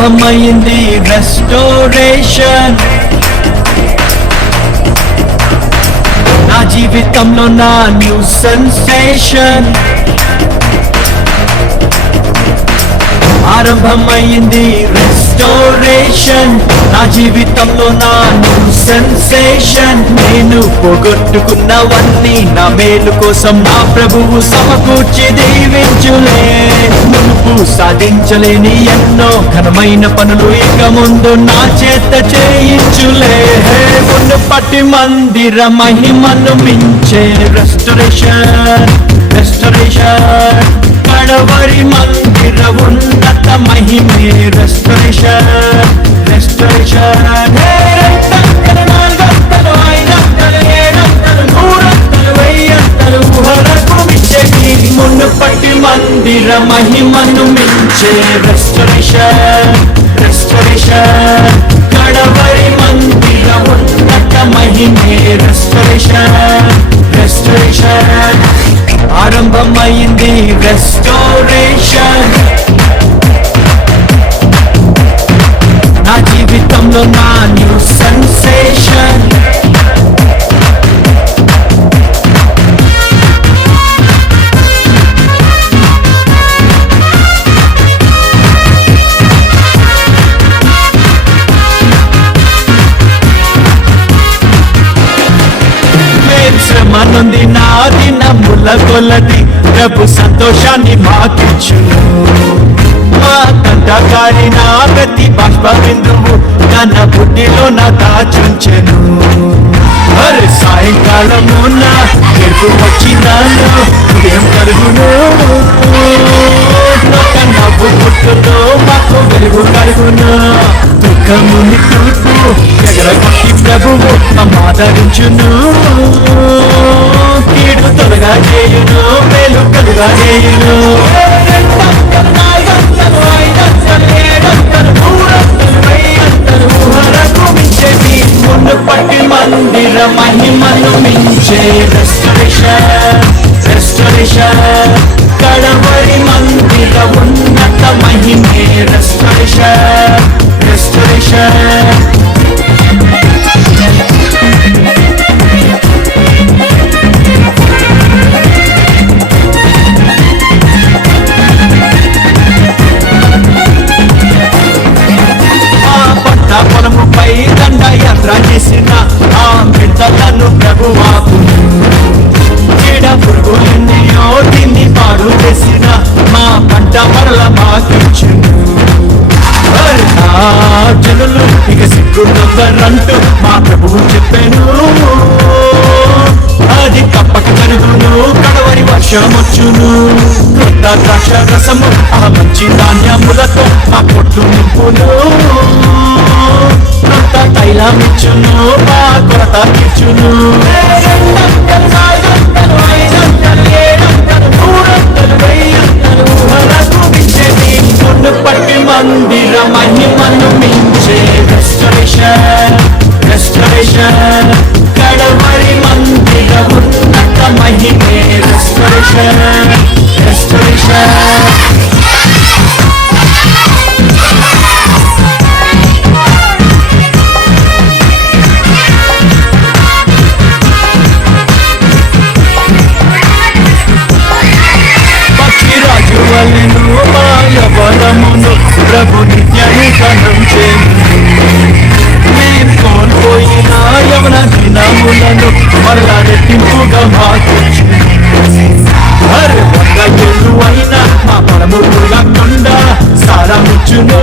ఆరంభమైంది రెస్టోరేషన్. నా జీవితంలో నా న్యూ సెన్సేషన్. ఆరంభమైంది రెస్టోరేషన్. నా జీవితంలో నా న్యూ సెన్సేషన్. నేను పోగొట్టుకున్నవన్నీ నా మేలు కోసం నా ప్రభువు సమకూర్చి దీవించులే. మునుపు సాధించలేని ఎన్నో ఘనమైన పనులు ఇక ముందు నా చేత చేయించులే. మునుపటి మందిర మహిమను మించే రెస్టోరేషన్. రెస్టోరేషన్ కడవరి మందిర ఉన్నత మహిమే రెస్టోరేషన్. రెస్టోరేషన్ మునుపటి మందిర మహిమను మించే రెస్టోరేషన్. రెస్టోరేషన్ కడవరి మందిర ఉన్నత మహిమే రెస్టోరేషన్. రెస్టోరేషన్ ఆరంభమైంది రెస్టోరేషన్. నా జీవితంలో నా న్యూ సెన్సేషన్. శ్రమనుంది నా దినముల కొలది ప్రభు సంతోషాన్ని మాకిచ్చును. మా కంటకారి నా ప్రతి బాష్ప బిందువు తన బుద్ధిలో నా దాచుంచెను. మరి సాయంకాలము నా గెలుపు వచ్చినాను ఉదయం కలుగును. నవ్వు పుట్టును మాకు వెలుగు కలుగును. దుఃఖముని తూర్పు ఎగరగొట్టి ప్రభువు ఆదరించును. కీడు తొలగా చేయును మేలు కలుగా చేయును. మునుపటి మందిర మహిమను మించే రెస్టోరేషన్. రెస్టోరేషన్ కడవరి మందిర ఉన్నత మహిమే రెస్టోరేషన్. రెస్టోరేషన్ పొలముపై దండయాత్ర చేసిన ఆ బిడ్డలను ప్రభువాకును. చీడ పురుగులెన్నో తిని పాడు చేసిన మా పంట మరల మాకిచ్చును. జనులు ఇక సిగ్గుందంటూ మా ప్రభువు చెప్పాను. అది తప్పక జరుగును కడవరి వర్షమొచ్చును. కొత్త ద్రాక్ష రసము ఆ మంచి ధాన్యములతో మా కొట్టు నింపును. కొత్త తైలమిచ్చును మా కొరత తీర్చును. మునుపటి మందిర మహిమను మించే రెస్టోరేషన్. రెస్టోరేషన్ కడవరి మందిర ఉన్నత మహిమే రెస్టోరేషన్. రెస్టోరేషన్ యవనమును ప్రభు నిత్యనూతనం చేయును. మేము కోల్పోయిన యవన దినములను మరలా రెట్టింపుగా మాకిచ్చును. అరే 100 ఏళ్ళు అయినా మా పొలము కూలకుండా సారమిచ్చును.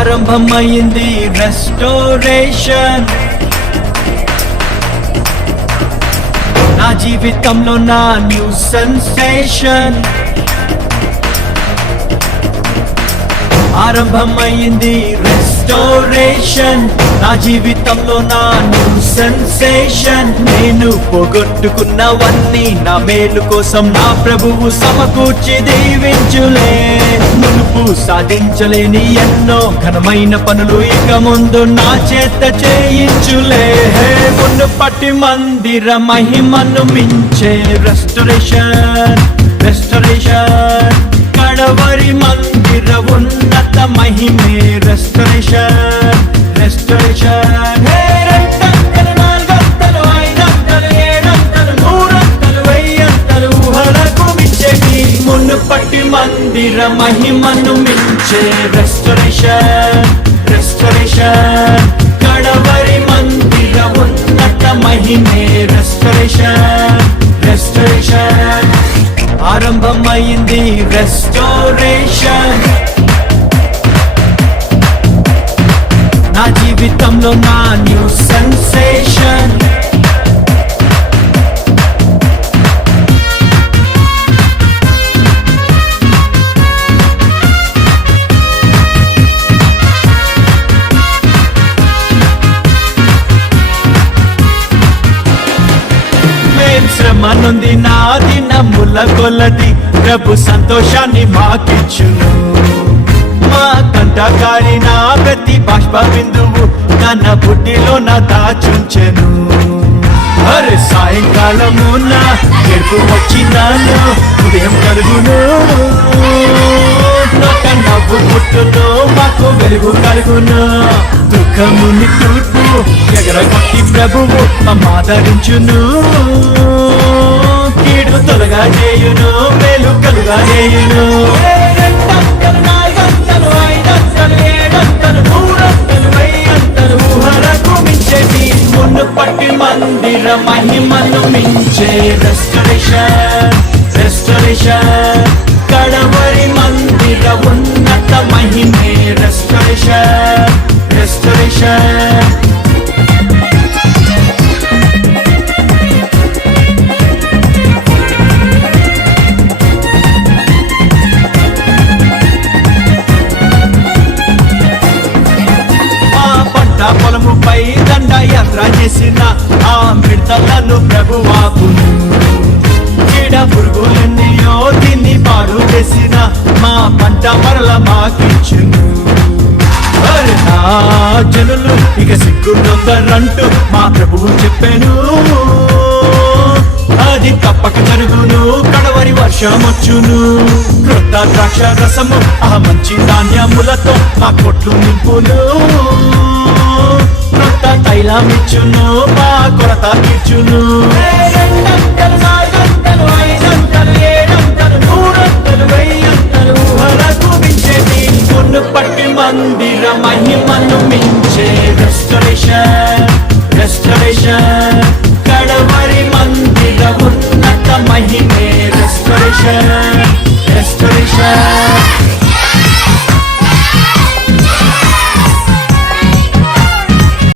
ఆరంభమైంది రెస్టోరేషన్. నా జీవితంలో నా న్యూ సెన్సేషన్. ఆరంభమైంది రెస్టోరేషన్, నా జీవితంలో నా న్యూ సెన్సేషన్. నేను పోగొట్టుకున్నవన్నీ నా మేలు కోసం నా ప్రభువు సమకూర్చి దీవించులే. మునుపు సాధించలేని ఎన్నో ఘనమైన పనులు ఇక ముందు నా చేత చేయించులే. మునుపటి మందిర మహిమను మించే రెస్టోరేషన్, రెస్టోరేషన్. కడవరి మందిర ఉన్నత మహిమే రెస్టోరేషన్, రెస్టోరేషన్. రెండంతలు, నాలుగంతలు, ఐదంతలు, ఏడంతలు, నూరంతలు, వెయ్యంతలు ఊహలకు మించేటి మునుపటి మందిర మహిమను మించే రెస్టోరేషన్, రెస్టోరేషన్. కడవరి మందిర ఉన్నత మహిమే రెస్టోరేషన్, రెస్టోరేషన్. ఆరంభమైంది రెస్టోరేషన్, నా జీవితంలో నా న్యూ సెన్సేషన్. శ్రమనుంది నా దినముల కొలది ప్రభు సంతోషాన్ని మాకిచ్చును. మా కంటకారి నా ప్రతి బాష్ప బిందువు తన బుడ్డిలో నా దాచుంచెను. అరే సాయంకాలము నా గెలుపు వచ్చినాను, ఉదయం కలుగును. నొక్క నవ్వు పుట్టును, మాకు వెలుగు కలుగును. దుఃఖముని తూర్పు ఎగరగొట్టి ప్రభువు మమ్మాదరించును. కీడు తొలగా చేయును, మేలు కలుగా చేయును. రెండంతలు, నాలుగంతలు, ఐదంతలు, ఏడంతలు, నూరంతలు, వెయ్యంతలు ఊహలకు మించేటి మునుపటి మందిర మహిమను మించే రెస్టోరేషన్, రెస్టోరేషన్. కడవరి మందిర ఉన్నత మహిమే రెస్టోరేషన్, రెస్టోరేషన్. పొలముపై దండ యాత్ర చేసిన ఆ మిడతలను ప్రభువాపును. చీడ పురుగులెన్నో తిని పాడు చేసిన మా పంట మరల మాకిచ్చును. నా జనులు ఇక సిగ్గుందంటూ మా ప్రభువు చెప్పాను. అది తప్పక జరుగును, కడవరి వర్షమొచ్చును. క్రొత్త ద్రాక్ష రసము ఆ మంచి ధాన్యములతో మా కొట్లు నింపును. క్రొత్త తైలమిచ్చును, మా కొరత తీర్చును. రెండంతలు,